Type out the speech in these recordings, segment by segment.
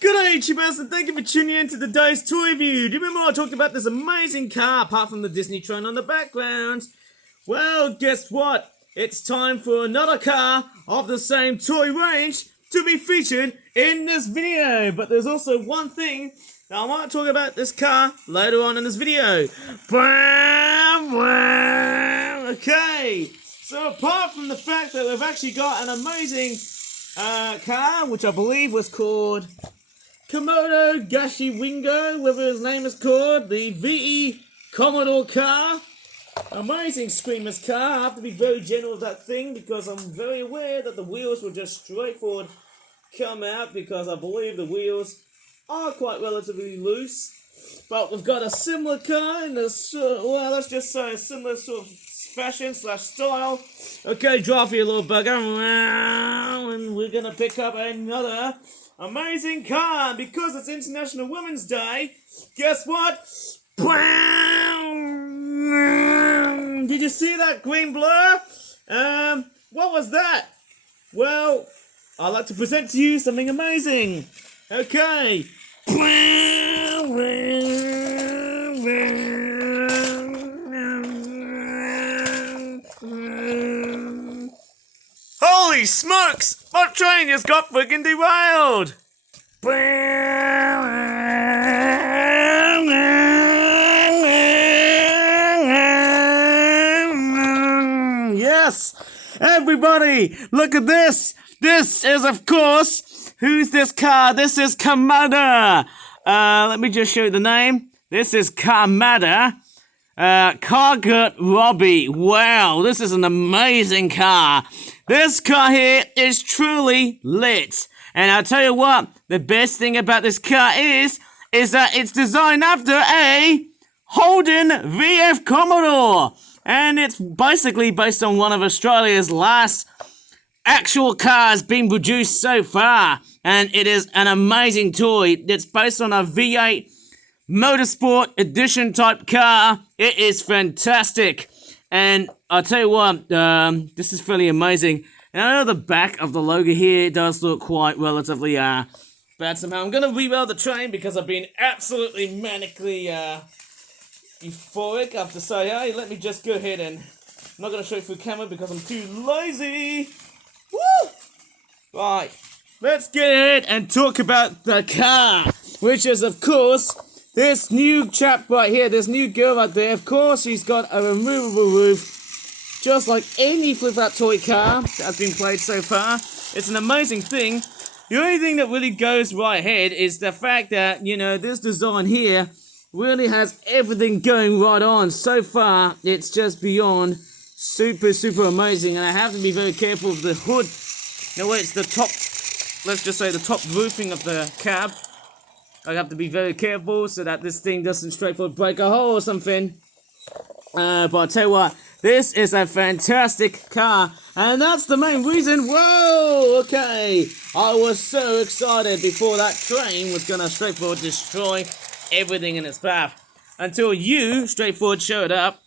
Good day, YouTubers, and thank you for tuning in to today's toy review. Do you remember I talked about this amazing car apart from the Disney train on the background? Well, guess what? It's time for another car of the same toy range to be featured in this video. But there's also one thing that I want to talk about this car later on in this video. Okay, so apart from the fact that we've actually got an amazing car, which I believe was called Komodo Gashi Wingo, whatever his name is called, the VE Commodore car. Amazing Screamers car. I have to be very gentle with that thing because I'm very aware that the wheels will just straightforward come out because I believe the wheels are quite relatively loose. But we've got a similar car in this, well, let's just say a similar sort of fashion / style. Okay, drive your little bugger. And we're going to pick up another amazing car. Because it's International Women's Day, guess what? Did you see that green blur? What was that? Well, I'd like to present to you something amazing. Okay. Holy smokes! My train just got freaking derailed! Yes! Everybody, look at this! This is, of course, who's this car? This is Kamada! Let me just show you the name. This is Kamada. Cargut Robbie. Wow, this is an amazing car. This car here is truly lit. And I'll tell you what, the best thing about this car is that it's designed after a Holden VF Commodore. And it's basically based on one of Australia's last actual cars being produced so far. And it is an amazing toy. It's based on a V8 Motorsport Edition type car. It is fantastic. And I'll tell you what, this is fairly amazing. And I know the back of the logo here does look quite relatively bad somehow. I'm going to rebuild the train because I've been absolutely manically euphoric. I have to say, hey, let me just go ahead and... I'm not going to show you through camera because I'm too lazy. Woo! Right, let's get ahead and talk about the car, which is, of course, this new chap right here, this new girl right there. Of course, she's got a removable roof, just like any flip-out toy car that has been played so far. It's an amazing thing. The only thing that really goes right ahead is the fact that, you know, this design here really has everything going right on. So far, it's just beyond super amazing, and I have to be very careful of the hood. No, wait, it's the top, let's just say the top roofing of the cab. I have to be very careful so that this thing doesn't straightforward break a hole or something. But I'll tell you what, this is a fantastic car, and that's the main reason. Whoa, okay. I was so excited before that train was gonna straightforward destroy everything in its path. Until you straightforward showed up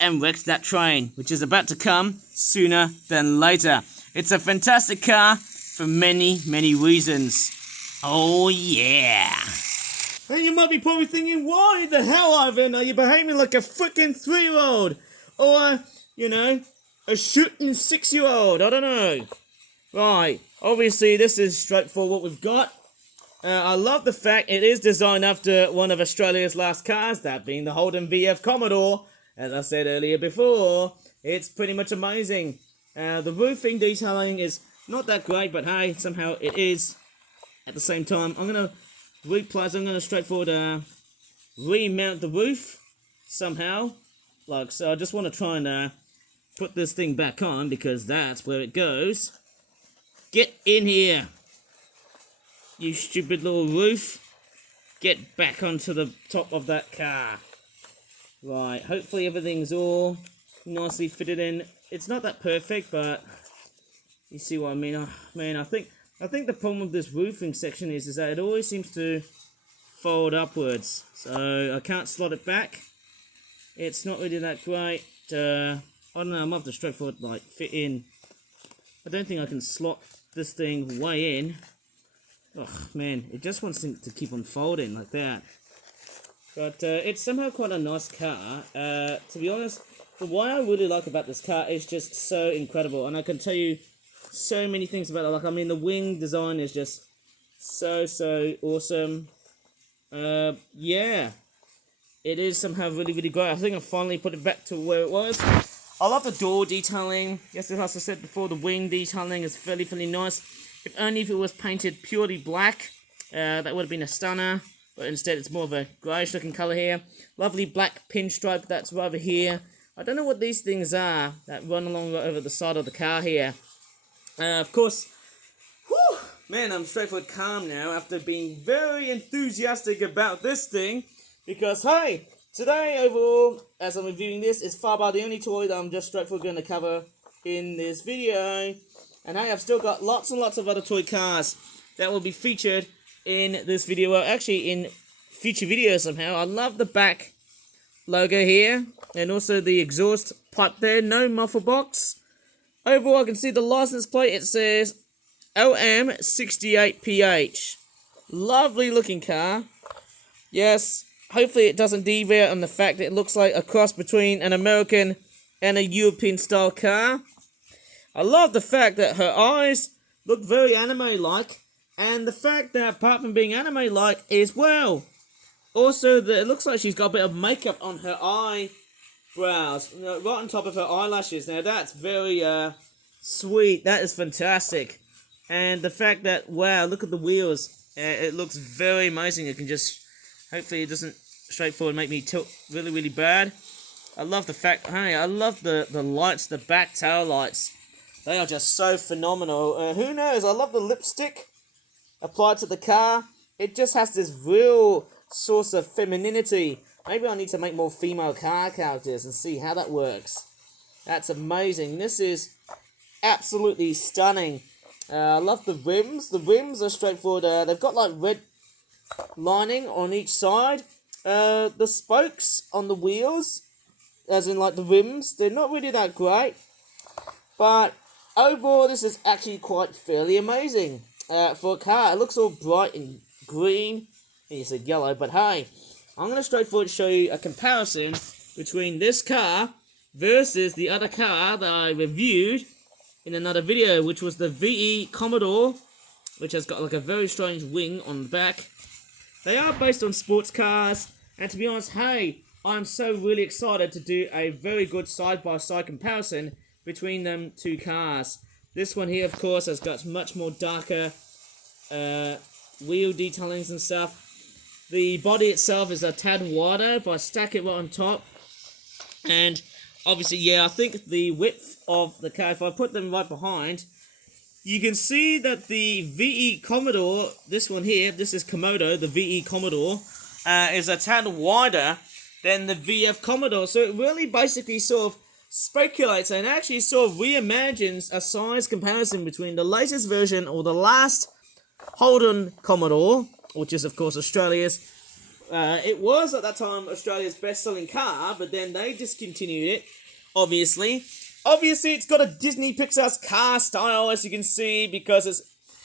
and wrecked that train, which is about to come sooner than later. It's a fantastic car for many reasons. Oh yeah. And you might be probably thinking, why the hell, Ivan, are you behaving like a freaking 3-year-old? Or, you know, a shooting 6-year-old, I don't know. Right, obviously this is straightforward what we've got. I love the fact it is designed after one of Australia's last cars, that being the Holden VF Commodore. As I said earlier before, it's pretty much amazing. The roofing detailing is not that great, but hey, somehow it is. At the same time, I'm going to straightforward remount the roof somehow. Like so, I just want to try and put this thing back on because that's where it goes. Get in here, you stupid little roof. Get back onto the top of that car. Right, hopefully everything's all nicely fitted in. It's not that perfect, but you see what I mean. Oh, man, I think the problem with this roofing section is that it always seems to fold upwards. So I can't slot it back. It's not really that great. I don't know, I'm gonna have to straightforward like fit in. I don't think I can slot this thing way in. Oh man, it just wants to keep on folding like that. But it's somehow quite a nice car. To be honest, what I really like about this car is just so incredible. And I can tell you so many things about it. Like, I mean, the wing design is just so awesome. Yeah. It is somehow really great. I think I finally put it back to where it was. I love the door detailing. Yes, as I said before, the wing detailing is fairly nice. If only if it was painted purely black, that would have been a stunner. But instead it's more of a greyish looking colour here. Lovely black pinstripe that's right over here. I don't know what these things are that run along right over the side of the car here. Of course, whew, man, I'm straightforward calm now after being very enthusiastic about this thing. Because, hey, today overall, as I'm reviewing this, it's far by the only toy that I'm just straightforward going to cover in this video. And hey, I've still got lots and lots of other toy cars that will be featured in this video, well, actually in future videos somehow. I love the back logo here, and also the exhaust pipe there, no muffle box. Overall, I can see the license plate, it says OM68PH. Lovely looking car. Yes, hopefully it doesn't deviate on the fact that it looks like a cross between an American and a European style car. I love the fact that her eyes look very anime-like. And the fact that, apart from being anime-like, is, well, also that it looks like she's got a bit of makeup on her eyebrows, right on top of her eyelashes. Now, that's very, sweet. That is fantastic. And the fact that, wow, look at the wheels. It looks very amazing. It can just, hopefully it doesn't straightforward make me tilt really bad. I love the fact, hey, I love the lights, the back tail lights. They are just so phenomenal. Who knows, I love the lipstick applied to the car. It just has this real source of femininity. Maybe I need to make more female car characters and see how that works. That's amazing. This is absolutely stunning. I love the rims. The rims are straightforward. They've got like red lining on each side. The spokes on the wheels, as in like the rims, they're not really that great. But overall, this is actually quite fairly amazing. For a car, it looks all bright and green. You said yellow, but hey, I'm going to straightforward show you a comparison between this car versus the other car that I reviewed in another video, which was the VE Commodore, which has got like a very strange wing on the back. They are based on sports cars, and to be honest, hey, I'm so really excited to do a very good side-by-side comparison between them two cars. This one here, of course, has got much more darker wheel detailings and stuff. The body itself is a tad wider if I stack it right on top. And obviously, yeah, I think the width of the car, if I put them right behind, you can see that the VE Commodore, this one here, this is Komodo, the VE Commodore, is a tad wider than the VF Commodore. So it really basically sort of speculates and actually sort of reimagines a size comparison between the latest version or the last Holden Commodore, which is of course Australia's. It was at that time Australia's best-selling car, but then they discontinued it. Obviously, it's got a Disney Pixar's car style, as you can see, because it's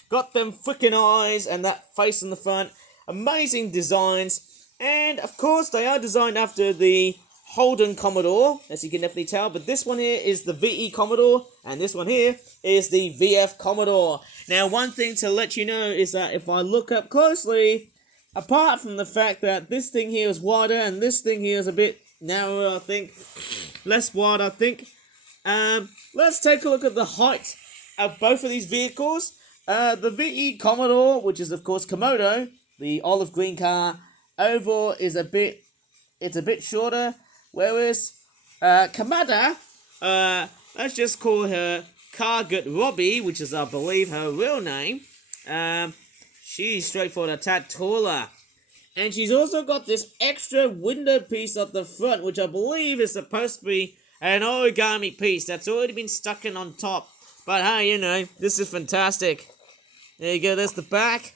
got them freaking eyes and that face on the front. Amazing designs, and of course they are designed after the Holden Commodore, as you can definitely tell, but this one here is the VE Commodore, and this one here is the VF Commodore. Now, one thing to let you know is that if I look up closely, apart from the fact that this thing here is wider and this thing here is a bit narrower, I think, less wide, I think, let's take a look at the height of both of these vehicles. The VE Commodore, which is of course Komodo, the olive green car, overall is a bit shorter. Whereas Kamada, let's just call her Cargut Robbie, which is I believe her real name. She's straightforward a tad taller. And she's also got this extra window piece at the front, which I believe is supposed to be an origami piece that's already been stuck in on top. But hey, you know, this is fantastic. There you go, there's the back.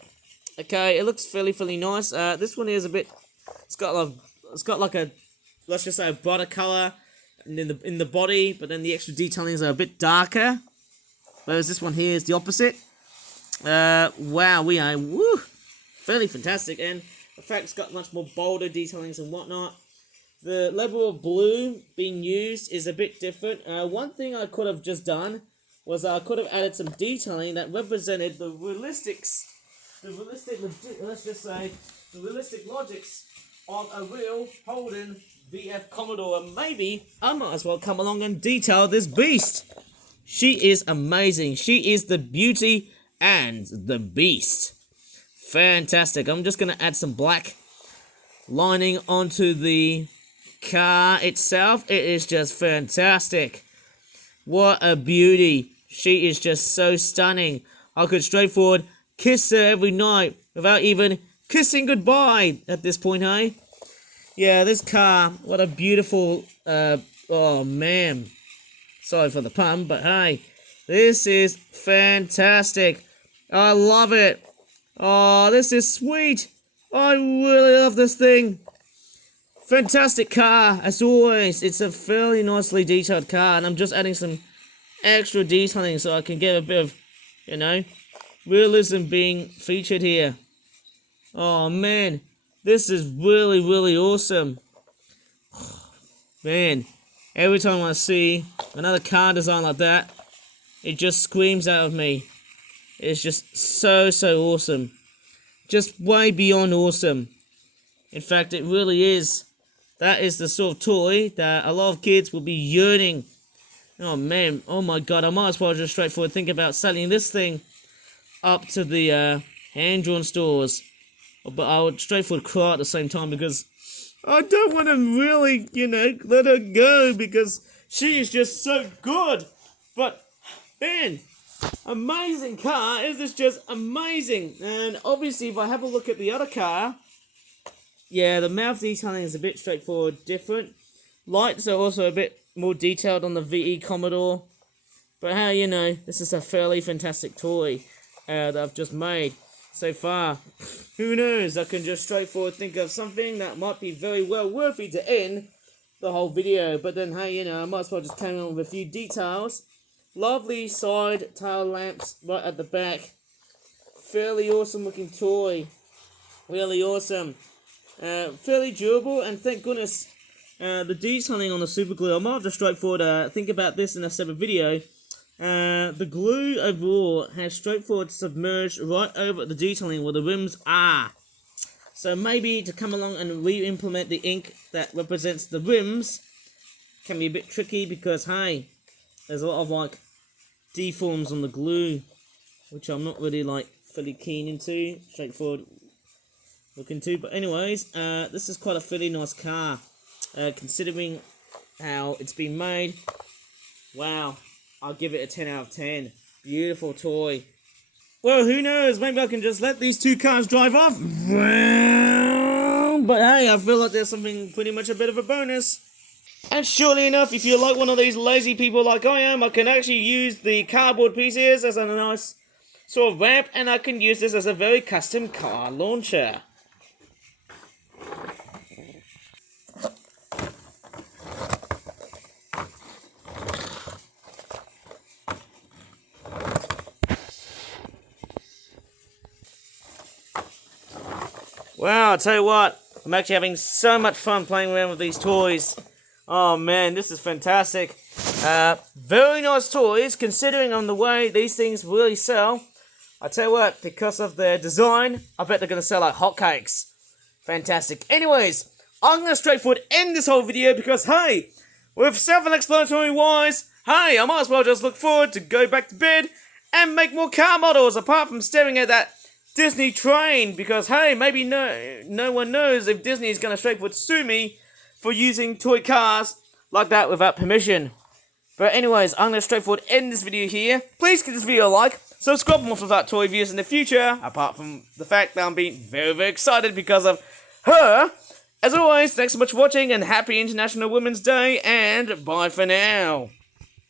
Okay, it looks fairly nice. This one is a bit, it's got like a, let's just say a brighter color in the body, but then the extra detailings are a bit darker. Whereas this one here is the opposite. Wow, we are fairly fantastic, and the fact got much more bolder detailings and whatnot. The level of blue being used is a bit different. One thing I could have just done was I could have added some detailing that represented the realistic, let's just say, the realistic logics of a real Holden VF Commodore. And maybe I might as well come along and detail this beast. She is amazing. She is the beauty and the beast. Fantastic. I'm just going to add some black lining onto the car itself. It is just fantastic. What a beauty. She is just so stunning. I could straightforward kiss her every night without even kissing goodbye at this point, hey? Yeah, this car, what a beautiful, oh man. Sorry for the pun, but hey, this is fantastic. I love it. Oh, this is sweet. I really love this thing. Fantastic car, as always. It's a fairly nicely detailed car, and I'm just adding some extra detailing so I can get a bit of, you know, realism being featured here. Oh man, this is really, really awesome. Man, every time I see another car design like that, it just screams out of me. It's just so awesome. Just way beyond awesome. In fact, it really is. That is the sort of toy that a lot of kids will be yearning. Oh man, oh my god, I might as well just straightforward think about selling this thing up to the hand-drawn stores. But I would straightforward cry at the same time because I don't want to really, you know, let her go because she is just so good. But, man, amazing car. Is this just amazing? And obviously, if I have a look at the other car, yeah, the mouth detailing is a bit straightforward, different. Lights are also a bit more detailed on the VE Commodore. But hey, you know, this is a fairly fantastic toy that I've just made so far. Who knows, I can just straightforward think of something that might be very well worthy to end the whole video. But then, hey, you know, I might as well just carry on with a few details. Lovely side tail lamps right at the back. Fairly awesome looking toy. Really awesome. Fairly durable, and thank goodness the detailing on the super glue. I might have to straightforward think about this in a separate video. The glue overall has straightforward submerged right over the detailing where the rims are. So maybe to come along and re-implement the ink that represents the rims can be a bit tricky because, hey, there's a lot of like deforms on the glue, which I'm not really like fully keen into. Straightforward look into. But anyways, this is quite a fairly nice car, considering how it's been made. Wow, I'll give it a 10 out of 10. Beautiful toy. Well, who knows? Maybe I can just let these two cars drive off. But hey, I feel like there's something pretty much a bit of a bonus. And surely enough, if you're like one of these lazy people like I am, I can actually use the cardboard pieces as a nice sort of ramp, and I can use this as a very custom car launcher. Wow, I'll tell you what, I'm actually having so much fun playing around with these toys. Oh man, this is fantastic. Very nice toys, considering on the way these things really sell. I tell you what, because of their design, I bet they're going to sell like hotcakes. Fantastic. Anyways, I'm going to straightforward end this whole video because, hey, with self-explanatory wise, hey, I might as well just look forward to go back to bed and make more car models apart from staring at that Disney train because, hey, maybe no one knows if Disney is going to straightforward sue me for using toy cars like that without permission. But anyways, I'm going to straightforward end this video here. Please give this video a like, subscribe for more that toy reviews in the future, apart from the fact that I'm being very excited because of her. As always, thanks so much for watching and happy International Women's Day, and bye for now.